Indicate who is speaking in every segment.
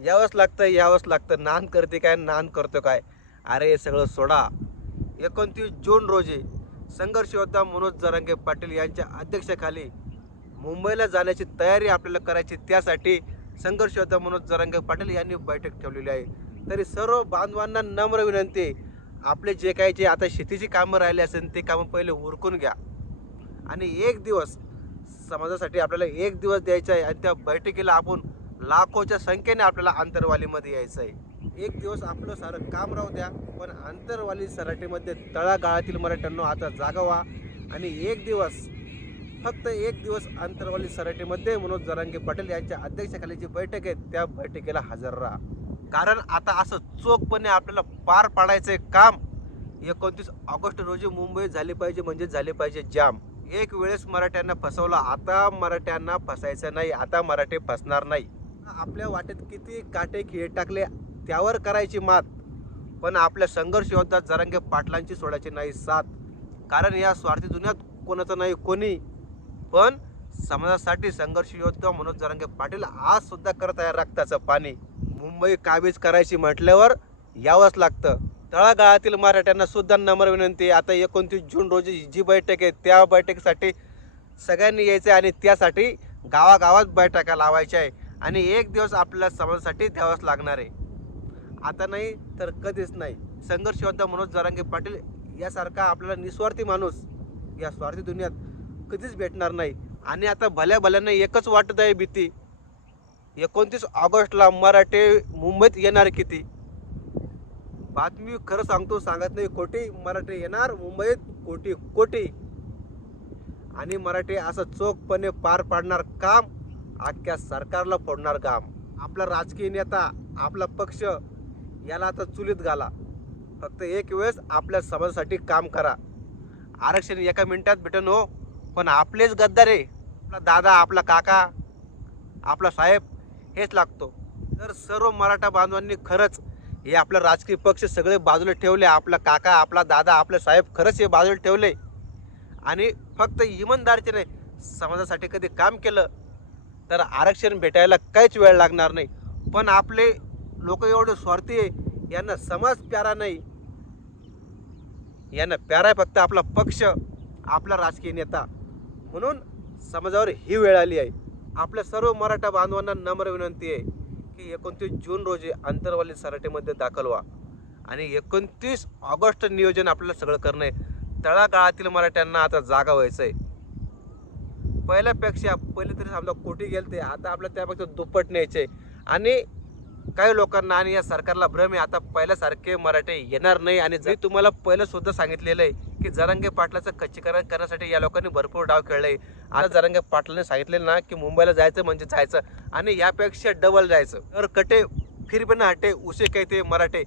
Speaker 1: यावंच लागतं यावंच लागतं. नान करते काय नान करतो काय? अरे हे सगळं सोडा. एकोणतीस जून रोजी संघर्ष योद्धा मनोज जरांगे पाटील यांच्या अध्यक्षतेखाली मुंबईला जाण्याची तयारी आपल्याला करायची त्यासाठी संघर्ष योद्धा मनोज जरांगे पाटील यांनी बैठक ठेवलेली आहे. तरी सर्व बांधवांना नम्र विनंती आपले जे काही जे आता शेतीची कामं राहिली असेल ते कामं पहिले उरकून घ्या. आणि एक दिवस समाजासाठी आपल्याला एक दिवस द्यायचा आहे. आणि त्या बैठकीला आपण लाखोच्या संख्येने आपल्याला आंतरवालीमध्ये यायचं आहे. एक दिवस आपलं सारं काम राहू द्या पण आंतरवाली सराटीमध्ये तळागाळातील मराठ्यांना आता जागा व्हा आणि एक दिवस फक्त एक दिवस आंतरवाली सराटीमध्ये मनोज जरांगे पाटील यांच्या अध्यक्षतेखाली जी बैठक आहे त्या बैठकीला हजर राहा. कारण आता असं चोखपणे आपल्याला पार पाडायचं काम एकोणतीस ऑगस्ट रोजी मुंबई झाली पाहिजे म्हणजे झाली पाहिजे जाम. एक वेळेस मराठ्यांना फसवलं आता मराठ्यांना फसायचं नाही आता मराठी फसणार नाही. आपल्या वाटेत किती काटे खेळ टाकले त्यावर करायची मात. पण आपल्या संघर्ष योद्धा जरांगे पाटलांची सोडायची नाही साथ. कारण या स्वार्थी दुनियात कोणाचं नाही कोणी. पण समाजासाठी संघर्ष योद्धा मनोज जरांगे पाटील आज सुद्धा करत आहे रक्ताचं पाणी. मुंबई काबीज करायची म्हटल्यावर यावंच लागतं. तळागाळातील मराठ्यांना सुद्धा नम्र विनंती. आता एकोणतीस जून रोजी जी बैठक आहे त्या बैठकीसाठी सगळ्यांनी यायचं आहे आणि त्यासाठी गावागावात बैठका लावायच्या आहे. आणि एक दिवस आपल्याला समाजासाठी द्यावाच लागणार आहे. आता नाही तर कधीच नाही. संघर्ष मनोज जरांगे पाटील यासारखा आपल्याला निस्वार्थी माणूस या स्वार्थी दुनियात कधीच भेटणार नाही. आणि आता भल्या भल्यानं एकच वाटत आहे भीती. एकोणतीस ऑगस्टला मराठे मुंबईत येणार किती? बातमी खरं सांगतो सांगत नाही कोटी मराठी येणार मुंबईत कोटी कोटी. आणि मराठी असं चोखपणे पार पाडणार काम अख्ख्या सरकारला फोडणार काम. आपला राजकीय नेता आपला पक्ष याला आता चुलीत घाला. फक्त एक वेळेस आपल्या समाजासाठी काम करा. आरक्षण एका मिनिटात भेटन हो पण आपलेच गद्दार आहे. आपला दादा आपला काका आपला साहेब हेच लागतो. तर सर्व मराठा बांधवांनी खरंच हे आपला राजकीय पक्ष सगळे बाजूला ठेवले. आपला काका आपला दादा आपले साहेब खरंच हे बाजूला ठेवले. आणि फक्त इमानदारचे नाही समाजासाठी कधी काम केलं तर आरक्षण भेटायला काहीच वेळ लागणार नाही. पण आपले लोक एवढे स्वार्थी आहे यांना समाज प्यारा नाही. यांना प्यारा आहे फक्त आपला पक्ष आपला राजकीय नेता. म्हणून समाजावर ही वेळ आली आहे. आपल्या सर्व मराठा बांधवांना नम्र विनंती आहे की एकोणतीस जून रोजी आंतरवाली सराटीमध्ये दाखल व्हा. आणि एकोणतीस ऑगस्ट नियोजन आपल्याला सगळं करणं आहे. तळागाळातील मराठ्यांना आता जागा व्हायचं आहे. पहिल्यापेक्षा पहिले तरी समजा कोटी गेलते आता आपल्याला त्यापेक्षा दुप्पट न्यायचे. आणि काही लोकांना आणि या सरकारला भ्रम आहे आता पहिल्यासारखे मराठे येणार नाही. आणि जरी तुम्हाला पहिलं सुद्धा सांगितलेलं आहे की जरांगे पाटलाचं खच्चीकरण करण्यासाठी या लोकांनी भरपूर डाव खेळले आता जरांगे पाटलाने सांगितलेलं ना की मुंबईला जायचं म्हणजे जायचं आणि यापेक्षा डबल जायचं. तर कटे फिर पण हटे उसे काही ते मराठे.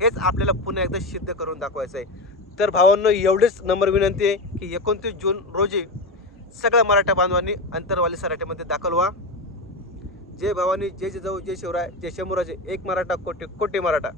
Speaker 1: हेच आपल्याला पुन्हा एकदा सिद्ध करून दाखवायचं आहे तर भावांनो एवढीच नंबर विनंती आहे की एकोणतीस जून रोजी सगळ्या मराठा बांधवांनी अंतरवाली सराठ्यामध्ये दाखल व्हा. जय भवानी जय जिजाऊ जय शिवराय जय शंभूराजे एक मराठा कोटे कोटे मराठा.